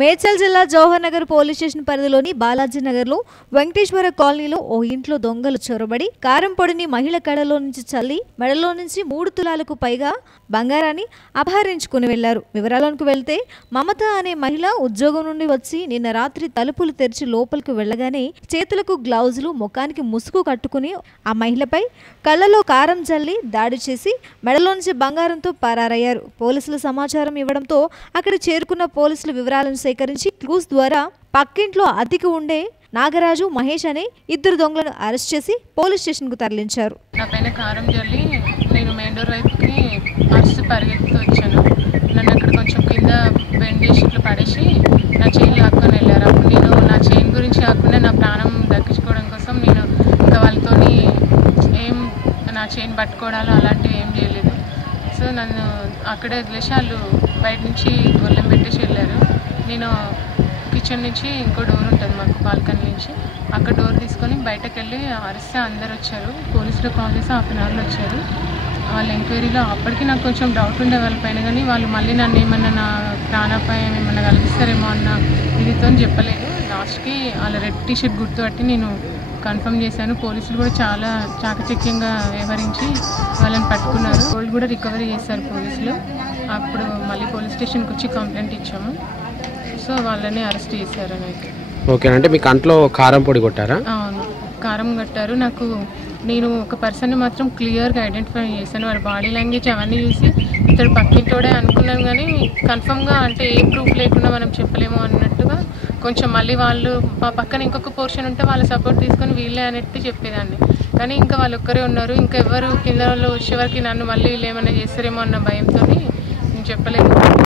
మేడ్చల్ జిల్లా Jawahar Nagar police station పరిధిలోని బాలాజీ నగర్లో వెంకటేశ్వర కాలనీలో ఓ ఇంట్లో దొంగలు చొరబడి కారం పొడిని మహిళ కడలో నుంచి చల్లి మెడలో నుంచి 3 తులాలకు పైగా బంగారాన్ని అపహరించుకుని వెళ్లారు. వివరాలకు వెళ్తే మమత అనే మహిళ ఉద్యోగం నుండి వచ్చి నిన్న రాత్రి తలుపులు తెరిచి లోపలికి వెళ్లగానే చేతులకు గ్లౌజులు ముఖానికి ముసుగు కట్టుకుని ఆ మహిళపై కళ్ళలో కారం చల్లి దాడి చేసి మెడలో నుంచి బంగారంతో పరారయ్యారు. పోలీసులు సమాచారం ఇవ్వడంతో అక్కడ చేరుకున్న పోలీసులు వివరాలను సేకరించి క్లూస్ ద్వారా పక్కింట్లో అతికి ఉండే నాగరాజు, మహేష్ అనే 2 దొంగలను అరెస్ట్ చేసి పోలీస్ స్టేషన్ కు తరలించారు. నా పైన కారం జల్లి నేను మెయిన్ డోర్ వైపుకి అరిసి పరిగెత్తుతూ వచ్చాను. నన్ను అక్కడ కొంచెం కింద బెండ్ చేసి ఇట్లా పడేసి నా చైన్ లాక్కొని వెళ్ళారు. అప్పుడు నేను నా చైన్ గురించి కాకుండా నా ప్రాణం దక్కించుకోవడం కోసం నేను ఇంకా వాళ్ళతోని ఏం నా చైన్ పట్టుకోవడాలు అలాంటివి ఏం చేయలేదు. సో నన్ను అక్కడే వదిలేసి వాళ్ళు బయట నుంచి గొల్లెం పెట్టేసి వెళ్ళారు. నేను కిచెన్ నుంచి ఇంకో డోర్ ఉంటుంది మాకు బాల్కనీ నుంచి, అక్కడ డోర్ తీసుకొని బయటకు వెళ్ళి అరిస్తే అందరు వచ్చారు. పోలీసులు కాల్ చేసి 1/2 అవర్లో వచ్చారు. వాళ్ళ ఎంక్వైరీలో అప్పటికి నాకు కొంచెం డౌట్ ఉండే వాళ్ళపైన, కానీ వాళ్ళు మళ్ళీ నన్ను ఏమన్నా నా ప్రాణాపాయం ఏమన్నా కలిగిస్తారేమో అన్న ఇదితో చెప్పలేదు. లాస్ట్కి వాళ్ళ రెడ్ టీషర్ట్ గుర్తుపట్టి నేను కన్ఫర్మ్ చేశాను. పోలీసులు కూడా చాలా చాకచక్యంగా వ్యవహరించి వాళ్ళని పట్టుకున్నారు. గోల్డ్ కూడా రికవరీ చేశారు పోలీసులు. అప్పుడు మళ్ళీ పోలీస్ స్టేషన్కి వచ్చి కంప్లైంట్ ఇచ్చాము. సో వాళ్ళని అరెస్ట్ చేశారు. నాకు ఓకే, అంటే మీ కంట్లో కారం పొడి కొట్టారా? అవును, కారం కట్టారు. నేను ఒక పర్సన్ని మాత్రం క్లియర్గా ఐడెంటిఫై చేశాను. వాడి బాడీ లాంగ్వేజ్ అవన్నీ చూసి ఇతడు పక్కింటోడే అనుకున్నాను, కానీ కన్ఫర్మ్గా అంటే ఏ ప్రూఫ్ లేకుండా మనం చెప్పలేము అన్నట్టుగా కొంచెం మళ్ళీ వాళ్ళు మా పక్కన ఇంకొక పోర్షన్ ఉంటే వాళ్ళ సపోర్ట్ తీసుకొని వీళ్ళే అన్నట్టు చెప్పేదాన్ని. కానీ ఇంకా వాళ్ళు ఒక్కరే ఉన్నారు. ఇంకా ఎవరు కింద వాళ్ళు వచ్చేవరకు నన్ను మళ్ళీ వీళ్ళు ఏమైనా చేస్తారేమో అన్న భయంతో నేను చెప్పలేదు.